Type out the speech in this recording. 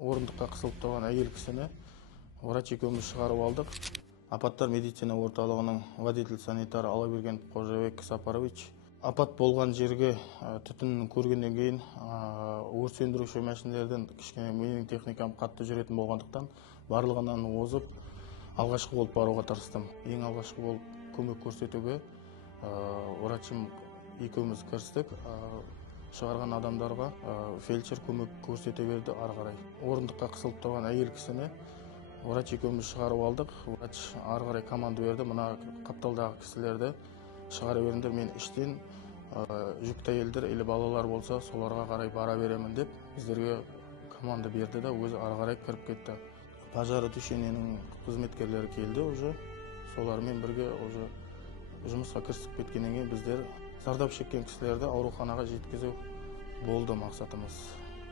орындыққа қысылып тұрған әйел кісіні врач екеуміз шығарып алдық. Апаттар медицина орталығының водитель санитары Алабергенов Қожабек Сапарович. Апат болған жерге түтінін көргеннен кейін өрт сөндіруші мәшинелерден кішкене менің техникам қатты жүретін болғандықтан барлығынан озып алғашқы болып баруға тырыстым. Ең алғашқы болып көмек көрсетуге врачым екеуміз кірістік. Шығарған адамдарға фельдшер көмек көрсете берді ары қарай. Орындыққа қысылып тұрған әйел кісіні врач екеуміз шығарып алдық. Врач ары қарай команда берді, мына қапталдағы кісілерді шығара беріңдер, мен іштен жүкті әйелдер или балалар болса соларға қарай бара беремін деп біздерге команда берді да өзі ары қарай кіріп кетті. Пожаротушениенің қызметкерлері келді уже, солармен бірге уже жұмысқа кірісіп кеткеннен кейін біздер зардап шеккен кісілерді ауруханаға жеткізу болды мақсатымыз.